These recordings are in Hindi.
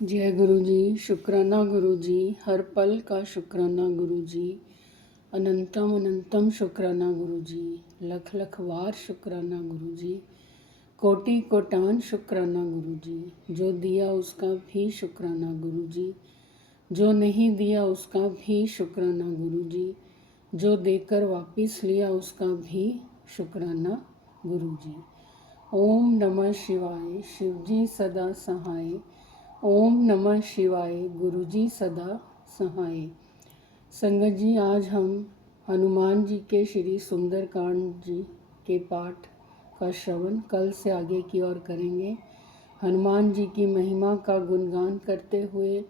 जय गुरु जी। शुक्राना गुरु जी, हर पल का शुक्राना गुरु जी, अनंतम अनंतम शुक्राना गुरु जी, लख लख वार शुक्राना गुरु जी, कोटि कोटान शुक्राना गुरु जी। जो दिया उसका भी शुक्राना गुरु जी, जो नहीं दिया उसका भी शुक्राना गुरु जी, जो देकर वापिस लिया उसका भी शुक्राना गुरु जी। ओम नमः शिवाय, शिव जी सदा सहाय। ओम नमः शिवाय, गुरु जी सदा सहाय। संगत जी, आज हम हनुमान जी के श्री सुंदरकांड जी के पाठ का श्रवण कल से आगे की ओर करेंगे। हनुमान जी की महिमा का गुणगान करते हुए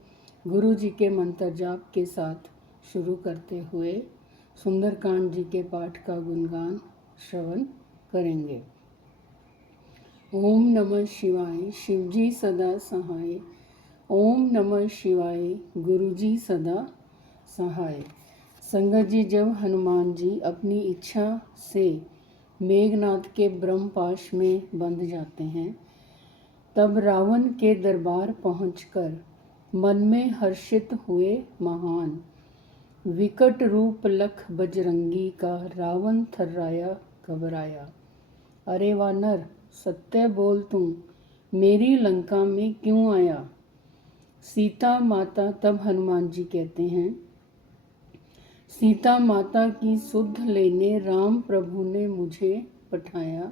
गुरु जी के मंत्र जाप के साथ शुरू करते हुए सुंदरकांड जी के पाठ का गुणगान श्रवण करेंगे। ओम नमः शिवाय, शिव जी सदा सहाय। ओम नमः शिवाय, गुरु जी सदा सहाय। संगत जी, जब हनुमान जी अपनी इच्छा से मेघनाथ के ब्रह्मपाश में बंध जाते हैं, तब रावण के दरबार पहुंचकर मन में हर्षित हुए महान। विकट रूप लख बजरंगी का रावण थर्राया घबराया। अरे वानर, सत्य बोल, तुम मेरी लंका में क्यों आया? सीता माता, तब हनुमान जी कहते हैं, सीता माता की सुध लेने राम प्रभु ने मुझे पठाया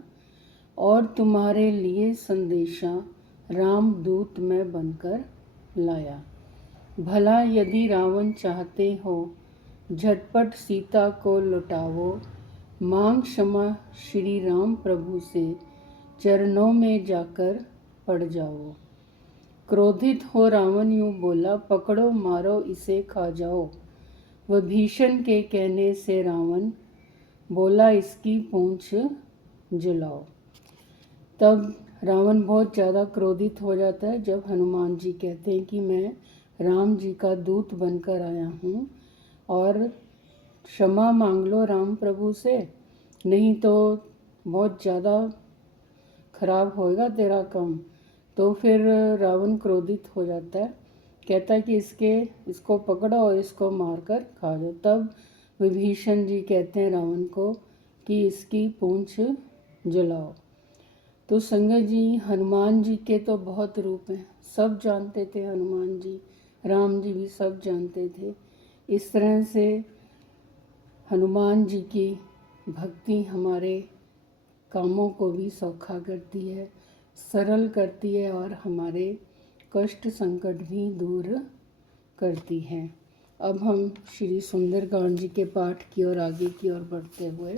और तुम्हारे लिए संदेशा राम दूत मैं बनकर लाया। भला यदि रावण चाहते हो झटपट सीता को लौटावो, मांग क्षमा श्री राम प्रभु से चरणों में जाकर पड़ जाओ। क्रोधित हो रावण यूं बोला, पकड़ो मारो इसे खा जाओ। विभीषण के कहने से रावण बोला, इसकी पूंछ जलाओ। तब रावण बहुत ज़्यादा क्रोधित हो जाता है जब हनुमान जी कहते हैं कि मैं राम जी का दूत बनकर आया हूँ और क्षमा मांग लो राम प्रभु से, नहीं तो बहुत ज़्यादा खराब होएगा तेरा काम। तो फिर रावण क्रोधित हो जाता है, कहता है कि इसको पकड़ो और इसको मारकर खा जाओ। तब विभीषण जी कहते हैं रावण को कि इसकी पूंछ जलाओ। तो संगत जी, हनुमान जी के तो बहुत रूप हैं, सब जानते थे हनुमान जी, राम जी भी सब जानते थे। इस तरह से हनुमान जी की भक्ति हमारे कामों को भी सौखा करती है, सरल करती है और हमारे कष्ट संकट भी दूर करती है। अब हम श्री सुंदरकांड जी के पाठ की ओर आगे की ओर बढ़ते हुए,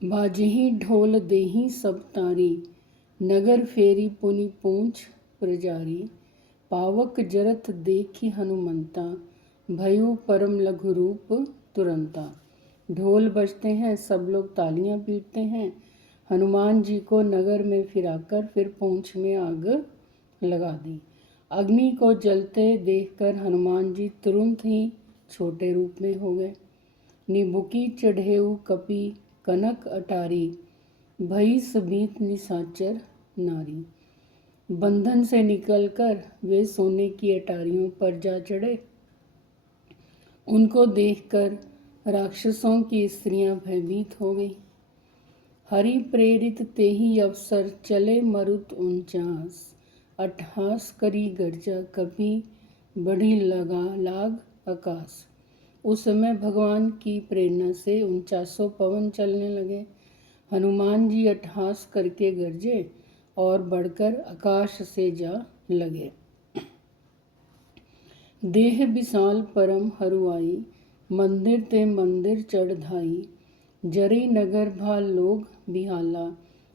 बाजही ढोल देही सब तारी, नगर फेरी पुनि पूंछ प्रजारी। पावक जरत देखी हनुमंता, भयु परम लघु रूप तुरंता। ढोल बजते हैं, सब लोग तालियां पीटते हैं। हनुमान जी को नगर में फिराकर फिर पूंछ में आग लगा दी। अग्नि को जलते देखकर हनुमान जी तुरंत ही छोटे रूप में हो गए। निभुकी चढ़ेऊ कपि कनक अटारी, भई सबीत निशाचर नारी। बंधन से निकलकर वे सोने की अटारियों पर जा चढ़े। उनको देखकर राक्षसों की स्त्रियां भयभीत हो गई। हरि प्रेरित तेहि अवसर, चले मरुत उनचास। अट्ठास करी गर्जा, कपि बढ़ी लगा लाग आकाश। उस समय भगवान की प्रेरणा से 49 पवन चलने लगे। हनुमान जी अट्ठास करके गरजे और बढ़कर आकाश से जा लगे। देह विशाल परम हरुआई, मंदिर ते मंदिर चढ़ धाई। जरी नगर भा लोग बिहाला,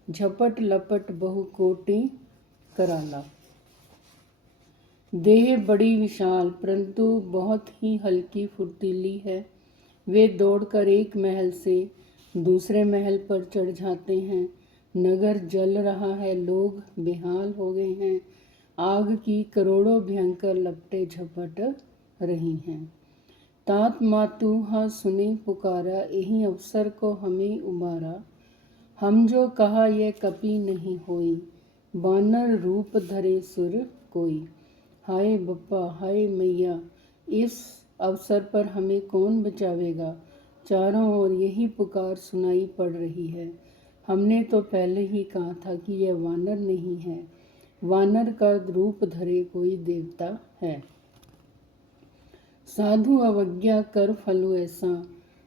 झपट लपट बहु कोटि कराला। देह बड़ी विशाल परंतु बहुत ही हल्की फुर्तीली है। वे दौड़कर एक महल से दूसरे महल पर चढ़ जाते हैं। नगर जल रहा है, लोग बेहाल हो गए हैं। आग की करोड़ों भयंकर लपटें झपट रही हैं। तात मातु हा सुनी पुकारा, यही अवसर को हमें उबारा। हम जो कहा यह कपि नहीं होई, बानर रूप धरे सुर कोई। हाय बप्पा हाय मैया, इस अवसर पर हमें कौन बचावेगा। चारों ओर यही पुकार सुनाई पड़ रही है। हमने तो पहले ही कहा था कि यह वानर नहीं है, वानर का रूप धरे कोई देवता है। साधु अवज्ञा कर फलु ऐसा,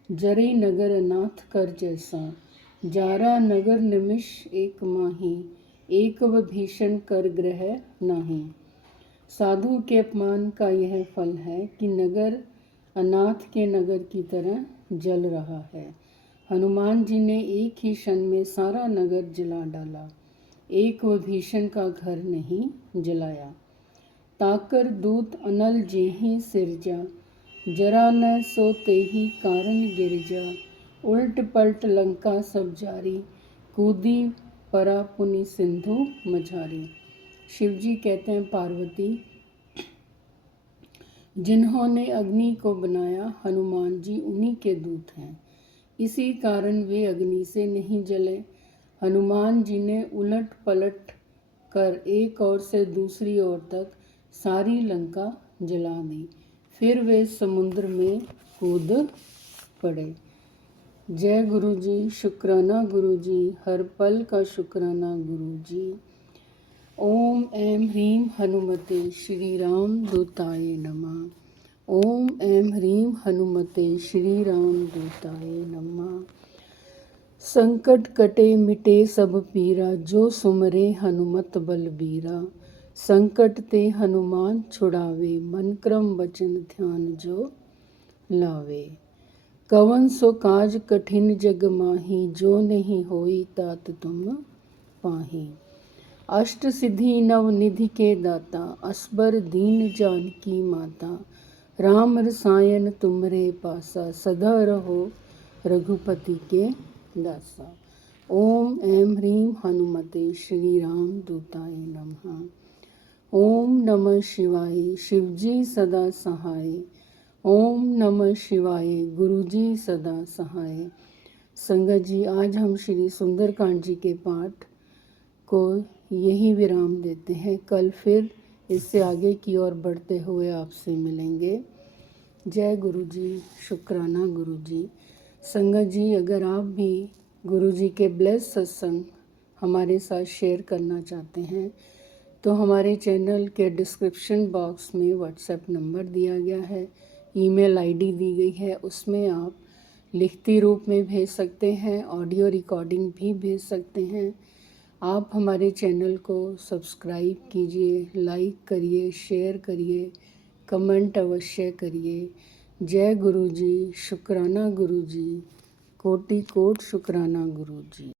जरे नगर अनाथ कर जैसा। जारा नगर निमिष एक माही, एक व भीषण कर ग्रह नाही। साधु के अपमान का यह फल है कि नगर अनाथ के नगर की तरह जल रहा है। हनुमान जी ने एक ही क्षण में सारा नगर जला डाला, एक व भीषण का घर नहीं जलाया। ताकर दूत अनल जेहि सिरजा, जरा न सो तेहि कारण गिरजा। उल्ट पलट लंका सब जारी, कूदी परा पुनि सिंधु मझारी। शिव जी कहते हैं पार्वती, जिन्होंने अग्नि को बनाया हनुमान जी उन्हीं के दूत हैं, इसी कारण वे अग्नि से नहीं जले। हनुमान जी ने उलट पलट कर एक ओर से दूसरी ओर तक सारी लंका जला दी, फिर वे समुद्र में कूद पड़े। जय गुरु जी, शुक्राना गुरु जी, हर पल का शुक्राना गुरु जी। ओम ऐं ह्रीं हनुमते श्री राम दूताय नमः। ओम ऐं ह्रीं हनुमते श्री राम दूताय नमः। संकट कटे मिटे सब पीरा, जो सुमरे हनुमत बलबीरा। संकट ते हनुमान छुड़ावे, मन क्रम वचन ध्यान जो लावे। कवन सो काज कठिन जग माही, जो नहीं होई तात तुम पाही। अष्ट सिद्धि नव निधि के दाता, असबर दीन जानकी माता। राम रसायन तुमरे पासा, सदा रहो रघुपति के दासा। ओम ऐं ह्रीं हनुमते श्री राम दूताय नमः। ओम नमः शिवाय, शिवजी सदा सहाय। ओम नमः शिवाय, गुरुजी सदा सहाय। संगत जी, आज हम श्री सुंदरकांड जी के पाठ को यही विराम देते हैं। कल फिर इससे आगे की ओर बढ़ते हुए आपसे मिलेंगे। जय गुरु जी, शुक्राना गुरु जी। संगत जी, अगर आप भी गुरु जी के ब्लेस सत्संग हमारे साथ शेयर करना चाहते हैं तो हमारे चैनल के डिस्क्रिप्शन बॉक्स में व्हाट्सएप नंबर दिया गया है, ईमेल आईडी दी गई है, उसमें आप लिखती रूप में भेज सकते हैं, ऑडियो रिकॉर्डिंग भी भेज सकते हैं। आप हमारे चैनल को सब्सक्राइब कीजिए, लाइक करिए, शेयर करिए, कमेंट अवश्य करिए। जय गुरु जी, शुक्राना गुरु जी, कोटि कोट शुक्राना गुरु जी।